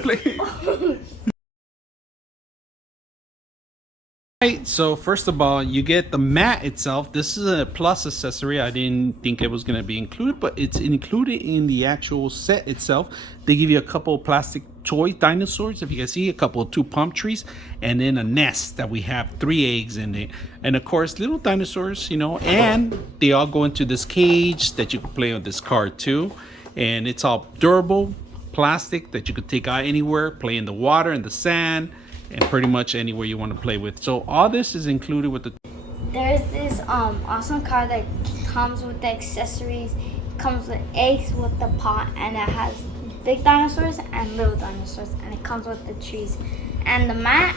play. Right, so first of all, you get the mat itself. This is a plus accessory. I didn't think it was going to be included, but it's included in the actual set itself. They give you a couple of plastic toy dinosaurs, if you can see, a couple of 2 palm trees, and then a nest that we have 3 eggs in it. And of course, little dinosaurs, and they all go into this cage that you can play on this card too. And it's all durable plastic that you could take out anywhere, play in the water, in the sand, and pretty much anywhere you want to play with. So all this is included with the. There's this awesome car that comes with the accessories, comes with eggs with the pot, and it has big dinosaurs and little dinosaurs, and it comes with the trees and the mat.